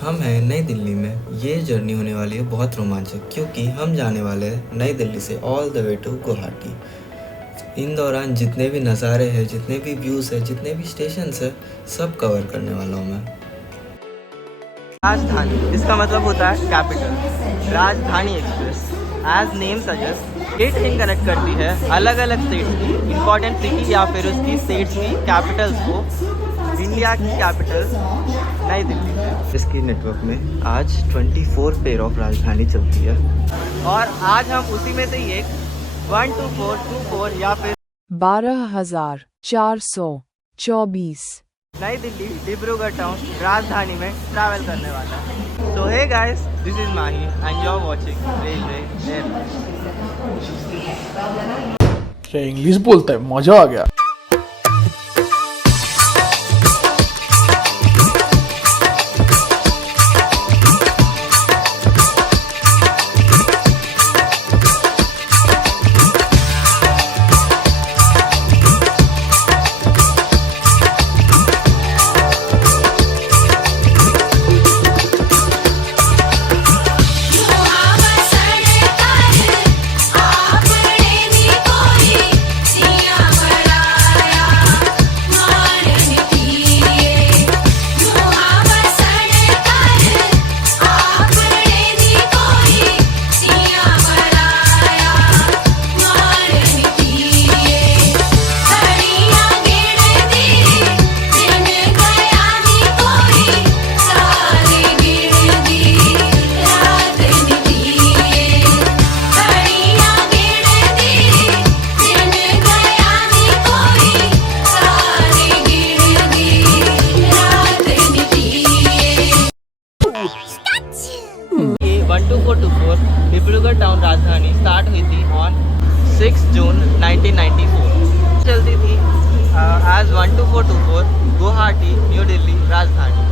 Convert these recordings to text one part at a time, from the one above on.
हम हैं नई दिल्ली में। ये जर्नी होने वाली है बहुत रोमांचक, क्योंकि हम जाने वाले हैं नई दिल्ली से all the way to Guwahati. इन दौरान जितने भी नज़ारे हैं, जितने भी व्यूज़ हैं, जितने भी स्टेशंस हैं, सब कवर करने वाला हूँ मैं। राजधानी, इसका मतलब होता है कैपिटल। राजधानी एक्सप्रेस एज नेम सजेस्ट ये ट्रेन कनेक्ट करती है अलग अलग स्टेट्स की इंपॉर्टेंट सिटी या फिर उसकी स्टेट्स की कैपिटल्स को इंडिया की कैपिटल नई दिल्ली से। इसकी नेटवर्क में आज 24 पेयर ऑफ राजधानी चलती है और आज हम उसी में से ही एक 12424 या फिर 12,424 नई दिल्ली डिब्रूगढ़ टाउन राजधानी में ट्रैवल करने वाला है। So hey guys, this is Mahi and you are watching railway air. English बोलता है, मजा आ गया। ये 12424 डिब्रूगढ़ टाउन राजधानी स्टार्ट हुई थी ऑन 6 जून 1994। चलती थी एज 12424 गुवाहाटी न्यू दिल्ली राजधानी।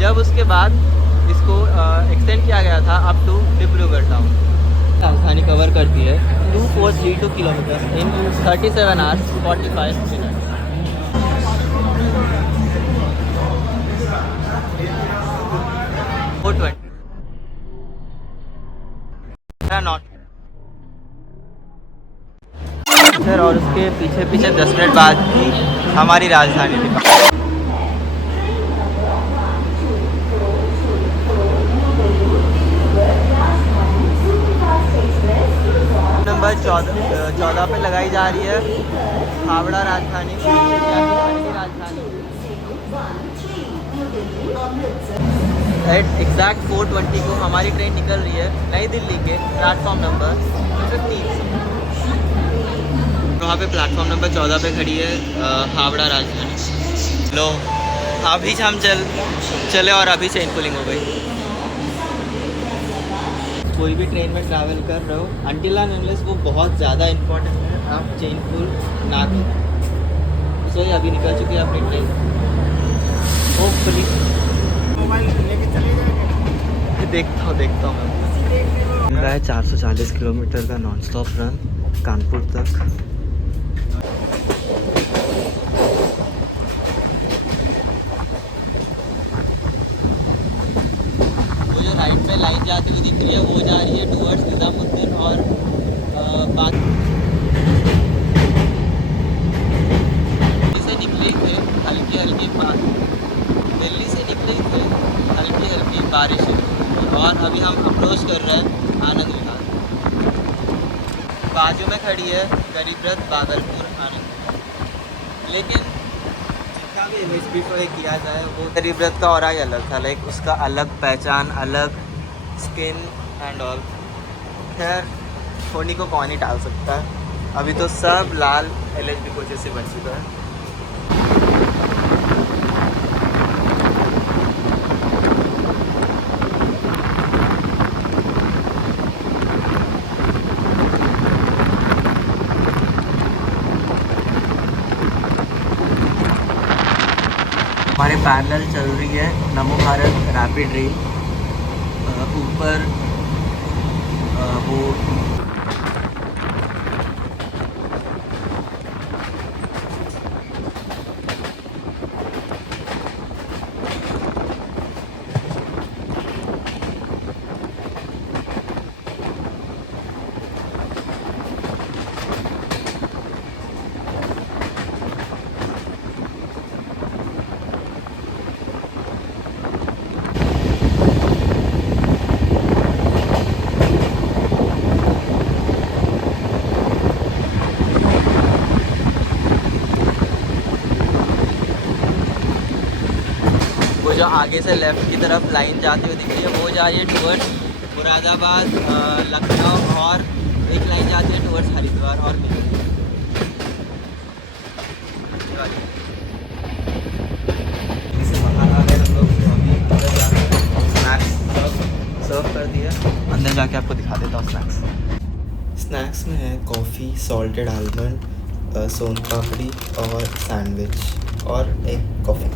जब उसके बाद इसको एक्सटेंड किया गया था अप टू डिब्रूगढ़ टाउन। राजधानी कवर करती है 2432 kilometre in 37 hours 45 minute. Not sir, और उसके पीछे पीछे 10 मिनट बाद ही हमारी राजधानी थी। नंबर 14 पे लगाई जा रही है हावड़ा राजधानी राजधानी। एट एग्जैक्ट 4:20 को हमारी ट्रेन निकल रही है नई दिल्ली के प्लेटफॉर्म नंबर 15 से। वहाँ पे प्लेटफॉर्म नंबर 14 पे खड़ी है हावड़ा राजधानी। लो, अभी हम चले और अभी चेन पुलिंग हो गई। कोई भी ट्रेन में ट्रैवल कर रहे हो, अनटिल एंड अनलेस वो बहुत ज़्यादा इम्पोर्टेंट है, आप चेन पुल ना करें। सो ये अभी निकल चुकी है अपनी ट्रेन। होपफुली देखता हूँ इनका है 440 किलोमीटर का नॉन स्टॉप रन कानपुर तक। वो जो राइट पे लाइन जाती हुई दिख रही है वो जा रही है टूवर्ड्स निज़ामुद्दीन और से निकले थे हल्की हल्की दिल्ली से निकले थे हल्की हल्की बारिश और अभी हम अप्रोच कर रहे हैं आनंद विहार। बाजू में खड़ी है गरीब रथ भागलपुर आनंद। लेकिन जितना भी इमेज भी को किया जाए वो गरीब रथ का और ही अलग था, लाइक उसका अलग पहचान, अलग स्किन एंड ऑल। खैर, होनी को कौन ही टाल सकता है। अभी तो सब लाल LHB कोचेस से बन चुका है। हमारे पैरेलल चल रही है नमो भारत रैपिड रेल। ऊपर वो आगे से लेफ्ट की तरफ लाइन जाती हुई दिख रही है वो जा रही है टूवर्ड्स मुरादाबाद, लखनऊ, और एक लाइन जाती है टूवर्ड्स हरिद्वार और भी। इसे बाहर आ गए हम लोग, तो अभी अंदर जाकर स्नैक्स सर्व कर दिया। अंदर जाके आपको दिखा देता हूँ स्नैक्स। स्नैक्स में है कॉफ़ी, सॉल्टेड आलमंड, सोन पापड़ी और सैंडविच और एक कॉफ़ी।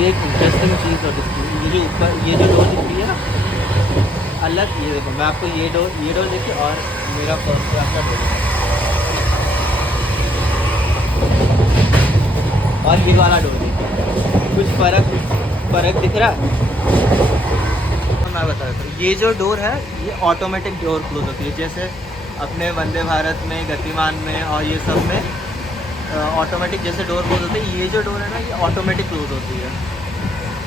ये एक इंटरेस्टिंग चीज़ नोटिस की, ये जो ऊपर ये जो डोर दिख रही है ना अलग, ये देखो मैं आपको ये डोर देखिए और मेरा फर्स्ट क्लास का डोर और ये वाला डोर देखिए, कुछ फ़र्क दिख रहा है। मैं बता देता हूँ, ये जो डोर है ये ऑटोमेटिक डोर क्लोज होती है, जैसे अपने वंदे भारत में, गतिमान में और ये सब में ऑटोमेटिक जैसे डोर क्लोज होती है, ये जो डोर है ना ये ऑटोमेटिक क्लोज होती है।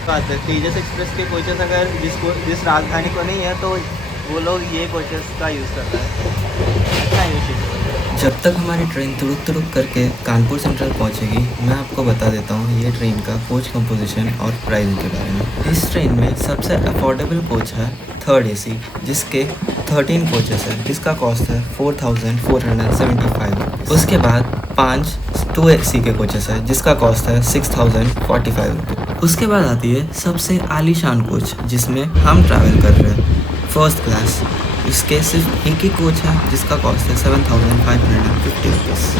बात है तेजस एक्सप्रेस के कोचेस अगर जिस राजधानी को नहीं है तो वो लोग ये कोचेस का यूज़ करता है। अच्छा इनिशिएटिव। जब तक हमारी ट्रेन तुड़ुक तुड़ुक करके कानपुर सेंट्रल पहुंचेगी, मैं आपको बता देता हूं ये ट्रेन का कोच कंपोजिशन और प्राइस के बारे में। इस ट्रेन में सबसे अफोर्डेबल कोच है थर्ड AC, जिसके 13 कोचेस है, जिसका कॉस्ट है 4,475। उसके बाद 5 2AC के कोचेस है, जिसका कॉस्ट है 6,045 रुपये। उसके बाद आती है सबसे आलीशान कोच, जिसमें हम ट्रैवल कर रहे हैं, फर्स्ट क्लास। इसके सिर्फ एक ही कोच है, जिसका कॉस्ट है 7,550 रुपीज़।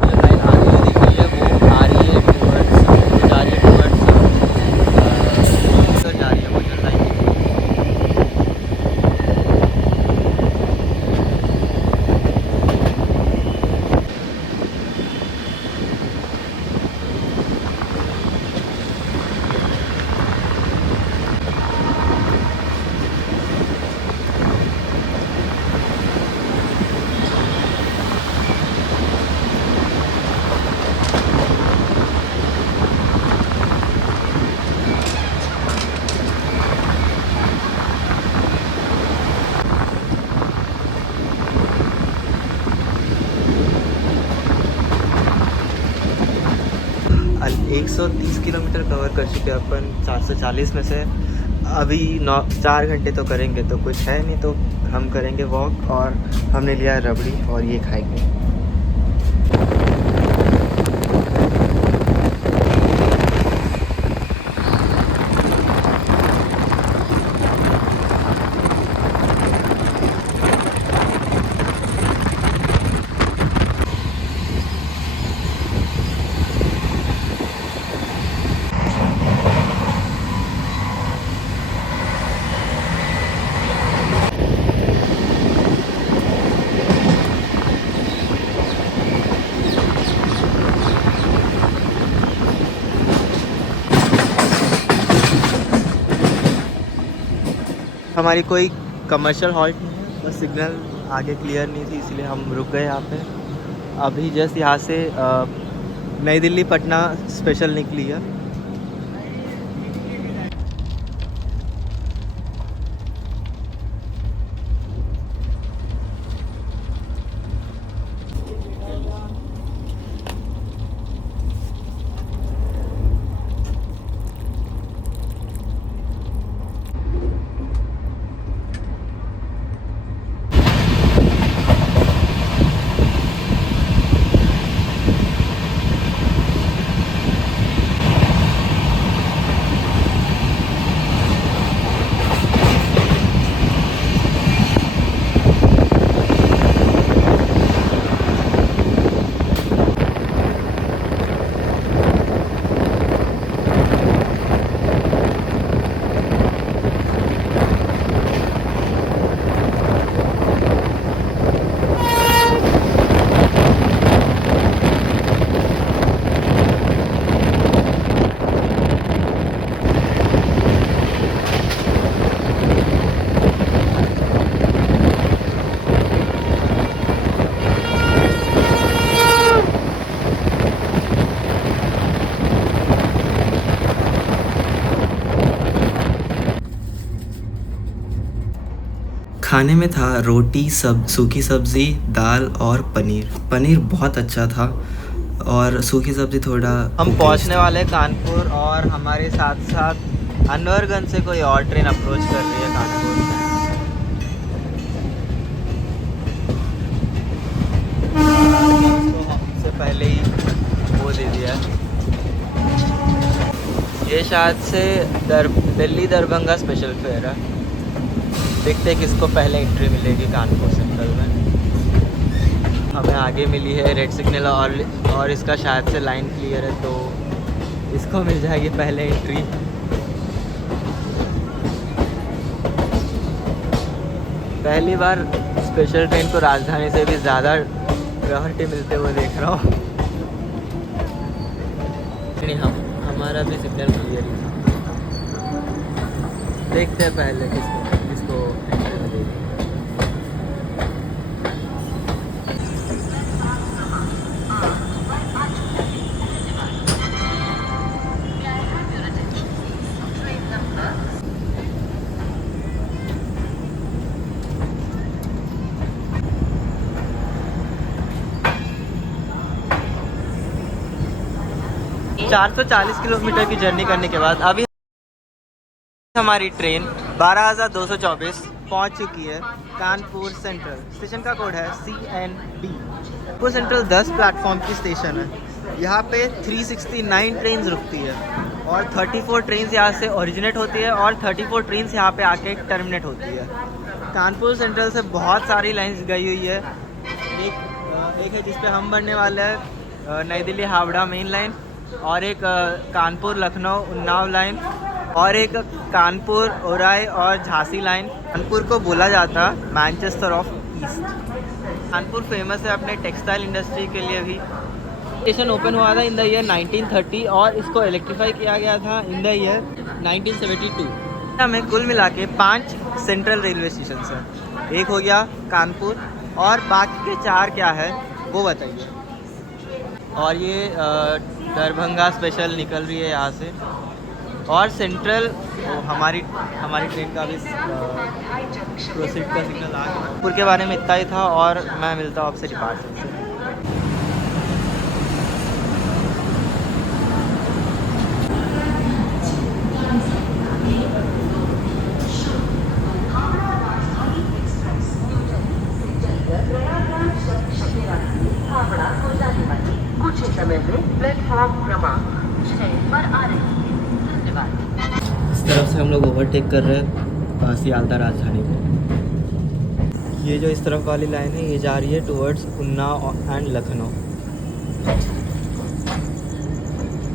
जो लाइन आगे हुई दिख रही है वो आ रही है टूवर्ड्स, जा रही है टूवर्ड्स, जा रही है वो जो लाइन। अल 130 किलोमीटर कवर कर चुके हैं अपन 440 में से। अभी 4 घंटे तो करेंगे तो कुछ है नहीं, तो हम करेंगे वॉक, और हमने लिया रबड़ी और ये खाएंगे। हमारी कोई कमर्शियल हॉल्ट नहीं है, बस सिग्नल आगे क्लियर नहीं थी इसलिए हम रुक गए यहाँ पे। अभी जस्ट यहाँ से नई दिल्ली पटना स्पेशल निकली है। खाने में था रोटी, सूखी सब्ज़ी, दाल और पनीर। पनीर बहुत अच्छा था और सूखी सब्ज़ी थोड़ा हम ओके पहुंचने थी। वाले हैं कानपुर और हमारे साथ साथ अनवरगंज से कोई और ट्रेन अप्रोच कर रही है कानपुर। इसको हमसे पहले ही वो दे दिया है। ये शायद से दिल्ली दरभंगा स्पेशल फेयर है। देखते हैं किसको पहले एंट्री मिलेगी कानपुर सेंट्रल में। हमें आगे मिली है रेड सिग्नल और इसका शायद से लाइन क्लियर है, तो इसको मिल जाएगी पहले एंट्री। पहली बार स्पेशल ट्रेन को राजधानी से भी ज़्यादा प्रायोरिटी मिलते हुए देख रहा हूँ। नहीं, हमारा भी सिग्नल क्लियर ही था। देखते हैं पहले किसको एंट्री मिलेगी। है। 440 किलोमीटर की जर्नी करने के बाद अभी हमारी ट्रेन 12,224 पहुंच चुकी है कानपुर सेंट्रल। स्टेशन का कोड है CND। कानपुर सेंट्रल 10 प्लेटफॉर्म की स्टेशन है। यहाँ पे 369 ट्रेन रुकती है और 34 ट्रेन यहाँ से ओरिजिनेट होती है और 34 ट्रेन यहाँ पे आके टर्मिनेट होती है। कानपुर सेंट्रल से बहुत सारी लाइंस गई हुई है। एक है जिस पे हम बढ़ने वाले हैं, नई दिल्ली हावड़ा मेन लाइन, और एक कानपुर लखनऊ उन्नाव लाइन, और एक कानपुर ओराई और झांसी लाइन। कानपुर को बोला जाता Manchester of east. Kanpur famous है अपने टेक्सटाइल इंडस्ट्री के लिए भी। स्टेशन ओपन हुआ था इन द ईयर 1930 और इसको इलेक्ट्रीफाई किया गया था इन द ईयर 1972। हमें कुल मिला के 5 सेंट्रल रेलवे स्टेशन हैं। एक हो गया कानपुर और बाकी के 4 क्या है वो बताइए। और ये दरभंगा स्पेशल निकल रही है यहाँ से, और सेंट्रल हमारी ट्रेन का भी प्रोसीड का सिग्नल आ गया। कानपुर के बारे में इतना ही था और मैं मिलता हूँ आपसे डिपार्चर से। कुछ समय में प्लेटफॉर्म क्रमांक 6 पर आ रही है। धन्यवाद। इस तरफ से हम लोग ओवरटेक कर रहे हैं सियालदह राजधानी को। ये जो इस तरफ वाली लाइन है ये जा रही है टुवर्ड्स उन्नाव एंड लखनऊ,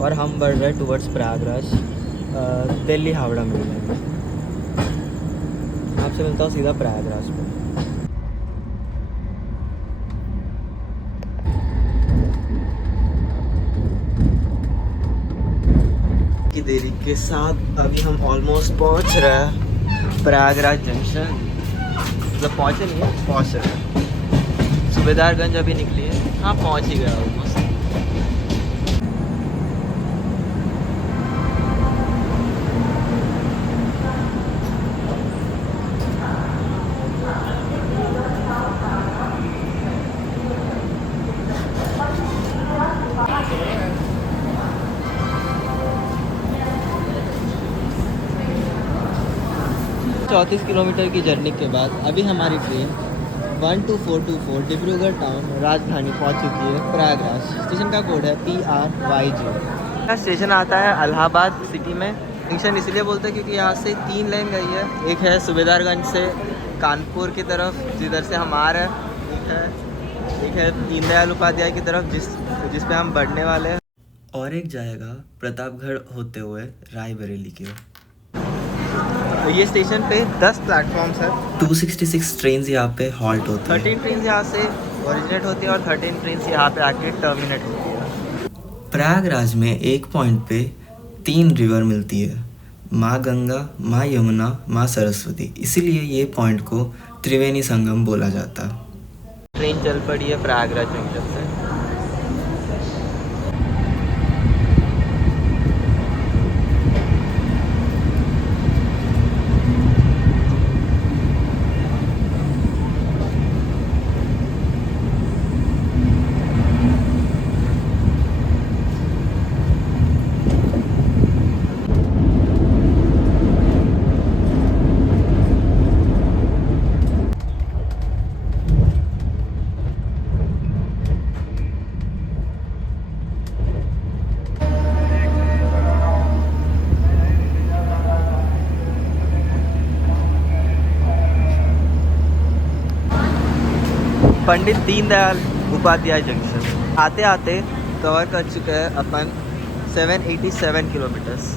और हम बढ़ रहे हैं towards Prayagraj Delhi Howrah main line. आपसे मिलता हूँ सीधा प्रयागराज पर। की देरी के साथ अभी हम ऑलमोस्ट पहुंच रहे हैं प्रयागराज जंक्शन। मतलब पहुंचे नहीं है, पहुंच रहे हैं। सूबेदारगंज अभी निकली है, हाँ पहुंच ही गया ऑलमोस्ट। चौंतीस किलोमीटर की जर्नी के बाद अभी हमारी ट्रेन 12424 डिब्रूगढ़ टाउन राजधानी पहुंच चुकी है प्रयागराज। स्टेशन का कोड है PRYG। स्टेशन आता है इलाहाबाद सिटी में। जंक्शन इसलिए बोलते हैं क्योंकि यहाँ से 3 लाइन गई है। एक है सूबेदारगंज से कानपुर की तरफ जिधर से हम आ रहे हैं, एक है दीनदयाल उपाध्याय की तरफ जिस पे हम बढ़ने वाले हैं, और एक जाएगा प्रतापगढ़ होते हुए रायबरेली की ओर। तो ये स्टेशन पे 10 प्लेटफॉर्म्स है। 266 ट्रेन यहाँ पे हॉल्ट होती है। 13 ट्रेन यहाँ से ओरिजिनेट होती है और 13 ट्रेन यहाँ पे आके टर्मिनेट होती है। प्रयागराज में एक पॉइंट पे 3 रिवर मिलती है, माँ गंगा, माँ यमुना, माँ सरस्वती। इसीलिए ये पॉइंट को त्रिवेणी संगम बोला जाता है। ट्रेन चल पड़ी है प्रयागराज जंक्शन से। पंडित दीनदयाल उपाध्याय जंक्शन। आते आते कवर कर चुके हैं अपन 787 किलोमीटर्स।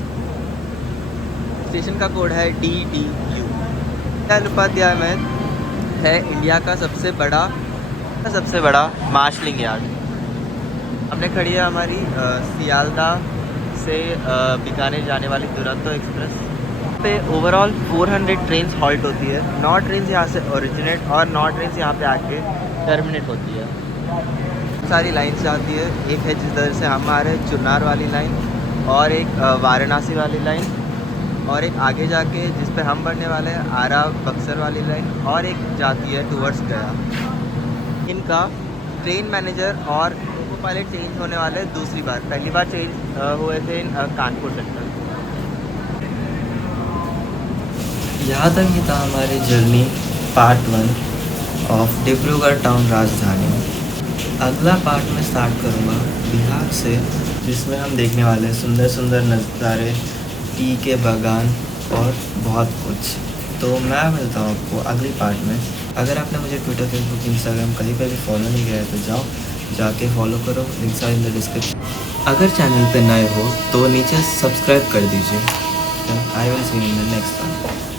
स्टेशन का कोड है DDU। दीनदयाल उपाध्याय में है इंडिया का सबसे बड़ा मार्शलिंग यार्ड। हमने खड़ी है हमारी सियालदाह से बीकानेर जाने वाली दुरंतो एक्सप्रेस। यहाँ पे ओवरऑल 400 ट्रेन हॉल्ट होती है। 9 ट्रेन यहाँ से ओरिजिनेट और 9 ट्रेन यहाँ पे आके टर्मिनेट होती है। सारी लाइन्स आती है। एक है जिधर से हम आ रहे हैं, चुनार वाली लाइन, और एक वाराणसी वाली लाइन, और एक आगे जाके जिस पे हम बढ़ने वाले हैं आरा बक्सर वाली लाइन, और एक जाती है टूवर्ड्स गया। इनका ट्रेन मैनेजर और लोको पायलट चेंज होने वाले हैं दूसरी बार। पहली बार चेंज हुए थे इन कानपुर सेक्टर। यहाँ तक ही था हमारी journey part 1 of Dibrugarh town राजधानी। अगला पार्ट में स्टार्ट करूँगा बिहार से, जिसमें हम देखने वाले हैं सुंदर सुंदर नज़ारे, टी के बागान और बहुत कुछ। तो मैं मिलता हूँ आपको अगली पार्ट में। अगर आपने मुझे ट्विटर, फेसबुक, इंस्टाग्राम कहीं पर भी फॉलो नहीं किया है तो जाके फॉलो करो, links are in the description. अगर चैनल पे नए हो तो नीचे सब्सक्राइब कर दीजिए। I will see you in the next one.